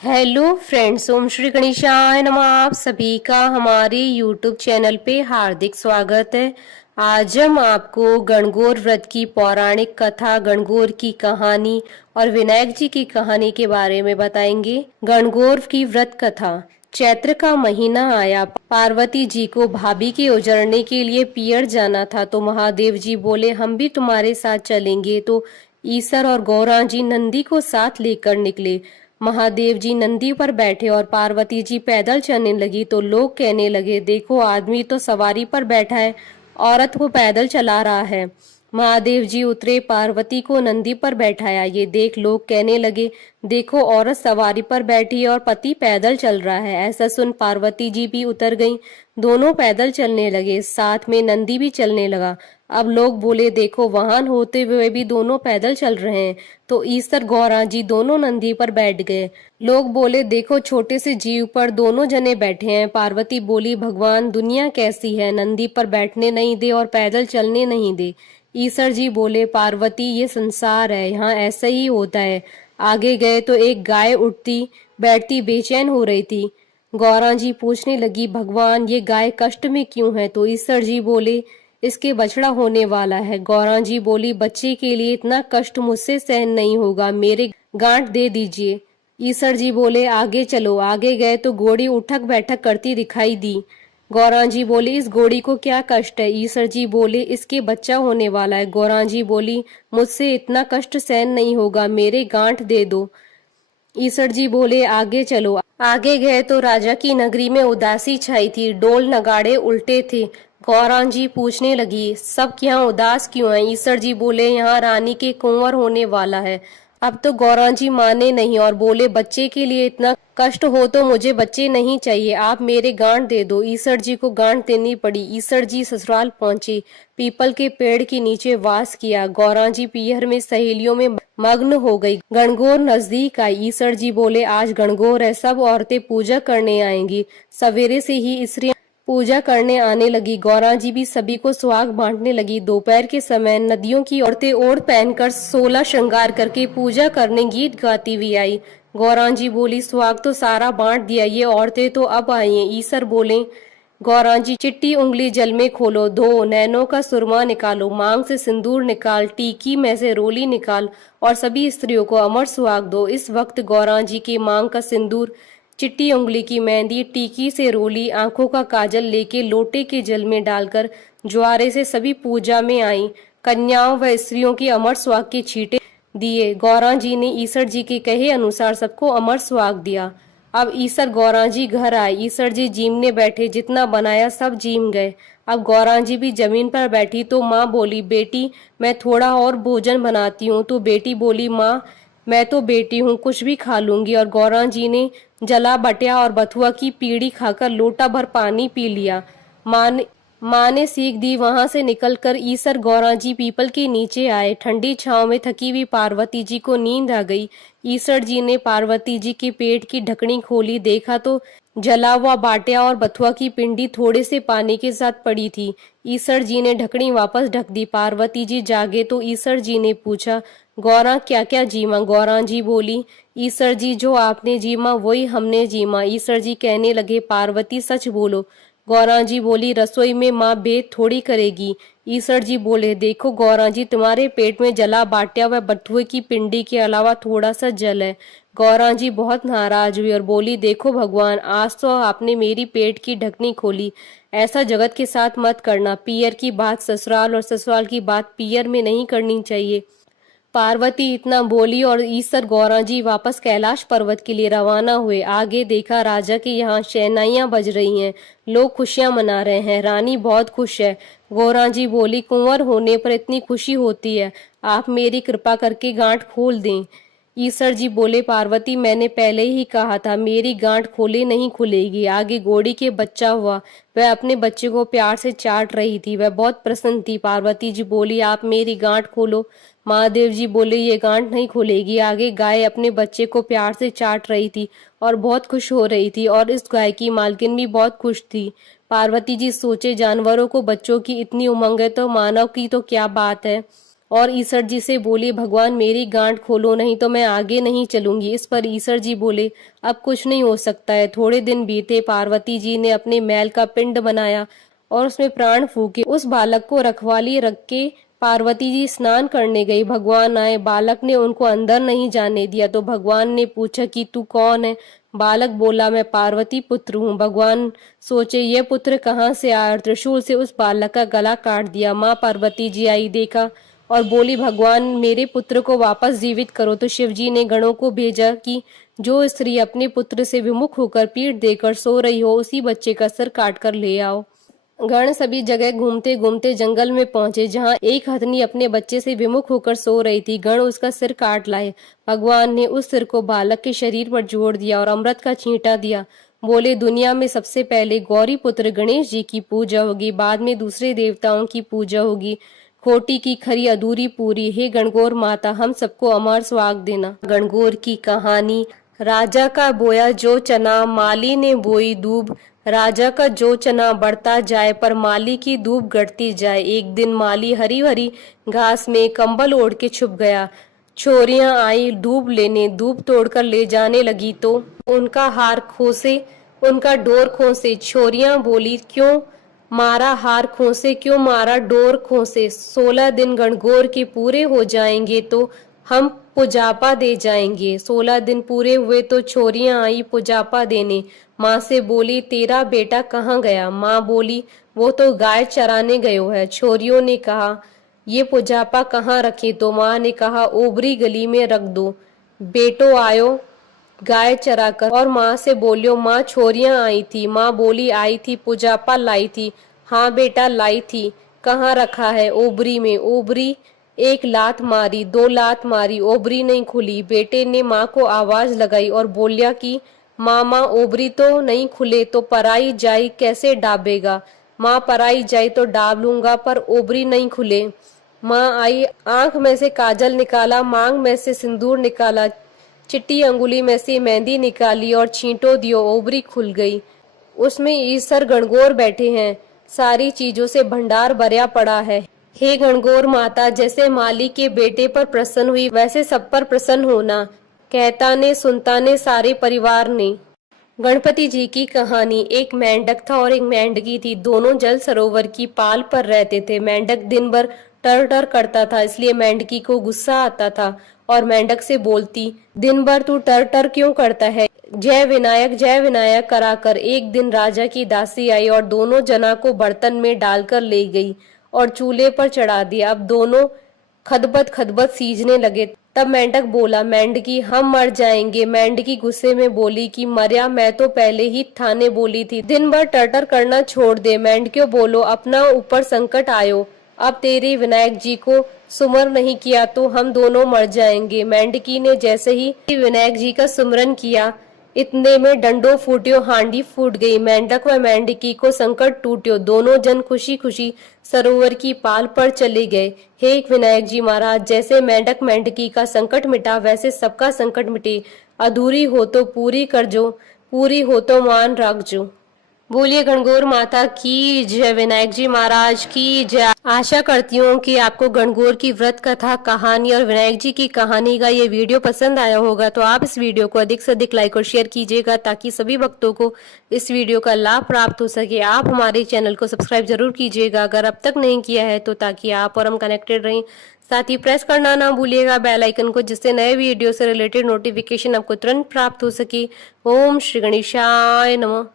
Hello friends, ओम श्री गणेशाय नमः। आप सभी का हमारे यूट्यूब चैनल पे हार्दिक स्वागत है। आज हम आपको गणगौर व्रत की पौराणिक कथा, गणगौर की कहानी और विनायक जी की कहानी के बारे में बताएंगे। गणगौर की व्रत कथा। चैत्र का महीना आया। पार्वती जी को भाभी के उजड़ने के लिए पियर जाना था, तो महादेव जी बोले हम भी तुम्हारे साथ चलेंगे। तो ईसर और गौरा जी नंदी को साथ लेकर निकले। महादेव जी नंदी पर बैठे और पार्वती जी पैदल चलने लगी। तो लोग कहने लगे, देखो आदमी तो सवारी पर बैठा है, औरत को पैदल चला रहा है। महादेव जी उतरे, पार्वती को नंदी पर बैठाया। ये देख लोग कहने लगे, देखो औरत सवारी पर बैठी है और पति पैदल चल रहा है। ऐसा सुन पार्वती जी भी उतर गईं। दोनों पैदल चलने लगे, साथ में नंदी भी चलने लगा। अब लोग बोले, देखो वाहन होते हुए भी दोनों पैदल चल रहे हैं। तो ईसर गौरा जी दोनों नंदी पर बैठ गए। लोग बोले, देखो छोटे से जीव पर दोनों जने बैठे हैं। पार्वती बोली, भगवान दुनिया कैसी है, नंदी पर बैठने नहीं दे और पैदल चलने नहीं दे। ईसर जी बोले, पार्वती ये संसार है, यहाँ ऐसा ही होता है। आगे गए तो एक गाय उठती बैठती बेचैन हो रही थी। गौरा जी पूछने लगी, भगवान ये गाय कष्ट में क्यों है? तो ईसर जी बोले, इसके बछड़ा होने वाला है। गौरा जी बोली, बच्चे के लिए इतना कष्ट मुझसे सहन नहीं होगा, मेरे गांठ दे दीजिए। ईसर जी बोले, आगे चलो। आगे गए तो घोड़ी उठक बैठक करती दिखाई दी। गौरा जी बोली, इस घोड़ी को क्या कष्ट है? ईसर जी बोले, इसके बच्चा होने वाला है। गौरा जी बोली, मुझसे इतना कष्ट सहन नहीं होगा, मेरे गांठ दे दो। ईसर जी बोले, आगे चलो। आगे गए तो राजा की नगरी में उदासी छाई थी, डोल नगाड़े उल्टे थे। गौरा जी पूछने लगी, सब यहाँ उदास क्यों है? ईसर जी बोले, यहाँ रानी के कुंवर होने वाला है। अब तो गौरा जी माने नहीं और बोले, बच्चे के लिए इतना कष्ट हो तो मुझे बच्चे नहीं चाहिए, आप मेरे गांठ दे दो। ईसर जी को गांठ देनी पड़ी। ईसर जी ससुराल पहुंचे, पीपल के पेड़ के नीचे वास किया। गौरा जी पीहर में सहेलियों में मग्न हो गई। गणगौर नजदीक आई। ईसर जी बोले, आज गणगौर है, सब औरतें पूजा करने आएंगी। सवेरे से ही स्त्रियां पूजा करने आने लगी। गौरा जी भी सभी को सुहाग बांटने लगी। दोपहर के समय नदियों की औरतें ओढ़ पहनकर 16 श्रृंगार करके पूजा करने गीत गाती हुई आई। गौरा जी बोली, सुहाग तो सारा बांट दिया, ये औरतें तो अब आई हैं। ईसर बोले, गौरा जी चिट्टी उंगली जल में खोलो, धो, नैनों का सुरमा निकालो, मांग से सिंदूर निकाल, टीकी में से रोली निकाल और सभी स्त्रियों को अमर सुहाग दो। इस वक्त गौरा जी की मांग का सिंदूर, चिट्टी उंगली की मेहंदी, टीकी से रोली, आंखों का काजल लेके लोटे के जल में डालकर ज्वारे से सभी पूजा में आई। कन्याओं व स्त्रियों की अमर सुहाग के छींटे दिए। गौरा जी ने ईसर जी के कहे अनुसार सबको अमर सुहाग दिया। अब ईसर गौरा जी घर आए। ईसर जी जीमने बैठे, जितना बनाया सब जीम गए। अब गौरा जी भी जमीन पर बैठी तो माँ बोली, बेटी मैं थोड़ा और भोजन बनाती हूँ। तो बेटी बोली, माँ मैं तो बेटी हूँ, कुछ भी खा लूंगी। और गौरा जी ने जला बटिया और बथुआ की पीढ़ी खाकर लोटा भर पानी पी लिया। माँ ने सीख दी। वहां से निकलकर ईसर गौरा जी पीपल के नीचे आए। ठंडी छांव में थकी हुई पार्वती जी को नींद आ गई। ईसर जी ने पार्वती जी के पेट की ढकनी खोली, देखा तो जला हुआ बाटिया और बथुआ की पिंडी थोड़े से पानी के साथ पड़ी थी। ईसर जी ने ढकनी वापस ढक दी। पार्वती जी जागे तो ईसर जी ने पूछा, गौरा क्या क्या जीमा? गौरा जी बोली, ईसर जी जो आपने जीमा वही हमने जीमा। ईसर जी कहने लगे, पार्वती सच बोलो। गौरा जी बोली, रसोई में माँ भेद थोड़ी करेगी। ईसर जी बोले, देखो गौरा जी तुम्हारे पेट में जला बाटिया व बथुए की पिंडी के अलावा थोड़ा सा जल है। गौरा जी बहुत नाराज हुई और बोली, देखो भगवान आज तो आपने मेरी पेट की ढकनी खोली, ऐसा जगत के साथ मत करना। पियर की बात ससुराल और ससुराल की बात पियर में नहीं करनी चाहिए। पार्वती इतना बोली और ईसर गौरा जी वापस कैलाश पर्वत के लिए रवाना हुए। आगे देखा राजा के यहाँ शहनाइयां बज रही हैं, लोग खुशियां मना रहे हैं, रानी बहुत खुश है। गौरा जी बोली, कुंवर होने पर इतनी खुशी होती है, आप मेरी कृपा करके गांठ खोल दें। ईसर जी बोले, पार्वती मैंने पहले ही कहा था मेरी गांठ खोले नहीं खुलेगी। आगे घोड़ी के बच्चा हुआ, वह अपने बच्चे को प्यार से चाट रही थी, वह बहुत प्रसन्न थी। पार्वती जी बोली, आप मेरी गांठ खोलो। महादेव जी बोले, ये गांठ नहीं खुलेगी। आगे गाय अपने बच्चे को प्यार से चाट रही थी और बहुत खुश हो रही थी और इस गाय की मालकिन भी बहुत खुश थी। पार्वती जी सोचे, जानवरों को बच्चों की इतनी उमंग है तो मानव की तो क्या बात है। और ईसर जी से बोली, भगवान मेरी गांठ खोलो, नहीं तो मैं आगे नहीं चलूंगी। इस पर ईसर जी बोले, अब कुछ नहीं हो सकता है। थोड़े दिन बीते, पार्वती जी ने अपने मैल का पिंड बनाया और उसमें प्राण फूके। उस बालक को रखवाली रख के पार्वती जी स्नान करने गई। भगवान आए, बालक ने उनको अंदर नहीं जाने दिया तो भगवान ने पूछा कि तू कौन है? बालक बोला, मैं पार्वती पुत्र हूँ। भगवान सोचे, ये पुत्र कहाँ से आया? त्रिशूल से उस बालक का गला काट दिया। माँ पार्वती जी आई, देखा और बोली, भगवान मेरे पुत्र को वापस जीवित करो। तो शिव जी ने गणों को भेजा कि जो स्त्री अपने पुत्र से विमुख होकर पीठ देकर सो रही हो, उसी बच्चे का सिर काट कर ले आओ। गण सभी जगह घूमते घूमते जंगल में पहुंचे, जहां एक हथनी अपने बच्चे से विमुख होकर सो रही थी। गण उसका सिर काट लाए। भगवान ने उस सिर को बालक के शरीर पर जोड़ दिया और अमृत का छींटा दिया। बोले, दुनिया में सबसे पहले गौरी पुत्र गणेश जी की पूजा होगी, बाद में दूसरे देवताओं की पूजा होगी। खोटी की खरी अधूरी पूरी, हे गणगौर माता हम सबको अमर सुहाग देना। गणगौर की कहानी। राजा का बोया जो चना, माली ने बोई दूब। राजा का जो चना बढ़ता जाए, पर माली की दूब घटती जाए। एक दिन माली हरी हरी घास में कंबल ओढ़ के छुप गया। छोरियां आई दूब लेने, दूब तोड़कर ले जाने लगी तो उनका हार खोसे, उनका डोर खोसे। छोरियां बोली, क्यों मारा हार खोसे, क्यों मारा डोर खोसे? 16 दिन गणगौर के पूरे हो जाएंगे तो हम पुजापा दे जाएंगे। 16 दिन पूरे हुए तो छोरियां आई पुजापा देने। माँ से बोली, तेरा बेटा कहाँ गया? माँ बोली, वो तो गाय चराने गयो है। छोरियों ने कहा, ये पुजापा कहाँ रखे? तो माँ ने कहा, ओबरी गली में रख दो। बेटो आयो गाय चरा कर और माँ से बोलियो, माँ छोरियां आई थी। माँ बोली, आई थी, पुजापा लाई थी। हाँ बेटा लाई थी। कहाँ रखा है? ओबरी में। ओबरी एक लात मारी, 2 लात मारी, ओबरी नहीं खुली। बेटे ने माँ को आवाज लगाई और बोलिया कि माँ ओबरी तो नहीं खुले तो पराई जाई कैसे डाबेगा? माँ पराई जाई तो डाब लूंगा, पर ओबरी नहीं खुले। माँ आई, आंख में से काजल निकाला, मांग में से सिंदूर निकाला, चिट्टी अंगुली में से मेहंदी निकाली और छींटो दियो, ओबरी खुल गई। उसमें ईसर गणगौर बैठे हैं। सारी चीजों से भंडार भरया पड़ा है। हे गणगौर माता, जैसे माली के बेटे पर प्रसन्न हुई, वैसे सब पर प्रसन्न होना। कहता ने सुनता ने सारे परिवार ने। गणपति जी की कहानी। एक मेंढक था और एक मेंढकी थी। दोनों जल सरोवर की पाल पर रहते थे। मेंढक दिन भर टर टर करता था, इसलिए मेंढकी को गुस्सा आता था और मेंढक से बोलती, दिन भर तू टर टर क्यों करता है? जय विनायक कराकर एक दिन राजा की दासी आई और दोनों जना को बर्तन में डालकर ले गई और चूल्हे पर चढ़ा दिया। अब दोनों खदबद खदबद सीजने लगे। तब मेंढक बोला, मेंढकी हम मर जाएंगे। मेंढकी गुस्से में बोली कि मरिया, मैं तो पहले ही थाने बोली थी, दिन भर टटर करना छोड़ दे। मेंढक्यों बोलो, अपना ऊपर संकट आयो, अब तेरे विनायक जी को सुमर नहीं किया तो हम दोनों मर जाएंगे। मेंढकी ने जैसे ही विनायक जी का सुमरन किया, इतने में डंडो फूटियो, हांडी फूट गई। मेंढक व मेंढकी को संकट टूटियो, दोनों जन खुशी खुशी सरोवर की पाल पर चले गए। हे विनायक जी महाराज, जैसे मेंढक मेंढकी का संकट मिटा, वैसे सबका संकट मिटे। अधूरी हो तो पूरी कर जो, पूरी हो तो मान रख जो। बोलिए गणगौर माता की जय, विनायक जी महाराज की जय। आशा करती हूँ कि आपको गणगौर की व्रत कथा कहानी और विनायक जी की कहानी का ये वीडियो पसंद आया होगा। तो आप इस वीडियो को अधिक से अधिक लाइक और शेयर कीजिएगा, ताकि सभी भक्तों को इस वीडियो का लाभ प्राप्त हो सके। आप हमारे चैनल को सब्सक्राइब जरूर कीजिएगा अगर अब तक नहीं किया है तो, ताकि आप और हम कनेक्टेड रहें। साथ ही प्रेस करना ना भूलिएगा बेल आइकन को, जिससे नए वीडियो से रिलेटेड नोटिफिकेशन आपको तुरंत प्राप्त हो सके। ओम श्री गणेशाय नमः।